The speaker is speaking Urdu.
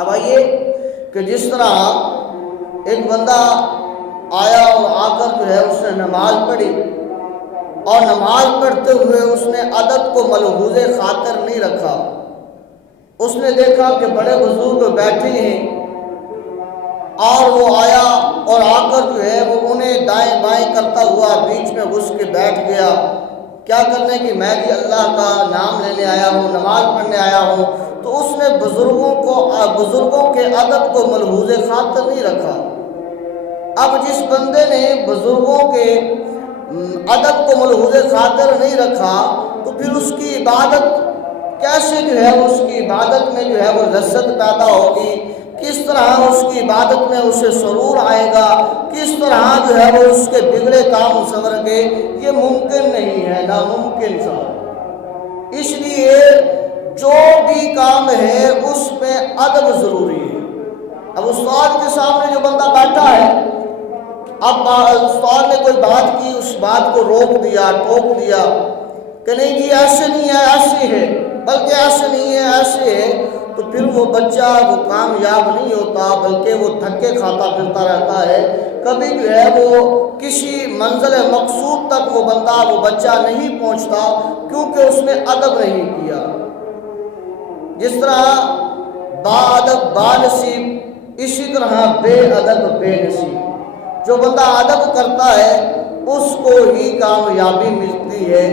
اب آئیے کہ جس طرح ایک بندہ آیا اور آ کر جو ہے اس نے نماز پڑھی اور نماز پڑھتے ہوئے اس نے ادب کو ملحوظ خاطر نہیں رکھا، اس نے دیکھا کہ بڑے بزرگ بیٹھے ہیں اور وہ آیا اور آ کر جو ہے وہ انہیں دائیں بائیں کرتا ہوا بیچ میں گھس کے بیٹھ گیا، کیا کرنے کہ میں بھی اللہ کا نام لینے آیا ہوں، نماز پڑھنے آیا ہوں، تو اس نے بزرگوں کے ادب کو ملحوظ خاطر نہیں رکھا۔ اب جس بندے نے بزرگوں کے ادب کو ملحوظ خاطر نہیں رکھا تو پھر اس کی عبادت کیسے جو ہے اس کی عبادت میں جو ہے وہ لذت پیدا ہوگی، کس طرح اس کی عبادت میں اسے سرور آئے گا، کس طرح جو ہے وہ اس کے بگڑے کام سنور کے، یہ ممکن نہیں ہے، ناممکن سا۔ اس لیے جو بھی کام ہے اس میں ادب ضروری ہے۔ اب استاد کے سامنے جو بندہ بیٹھا ہے، اب استاد نے کوئی بات کی، اس بات کو روک دیا، ٹوک دیا کہ نہیں جی ایسے نہیں ہے، ایسے ہے، بلکہ ایسے نہیں ہے، ایسے ہے، تو پھر وہ بچہ وہ کامیاب نہیں ہوتا بلکہ وہ دھکے کھاتا پھرتا رہتا ہے، کبھی جو ہے وہ کسی منزل مقصود تک وہ بندہ وہ بچہ نہیں پہنچتا، کیونکہ اس نے ادب نہیں کیا۔ جس طرح با ادب با نصیب، اسی طرح بے ادب بے نصیب۔ جو بندہ ادب کرتا ہے اس کو ہی کامیابی ملتی ہے۔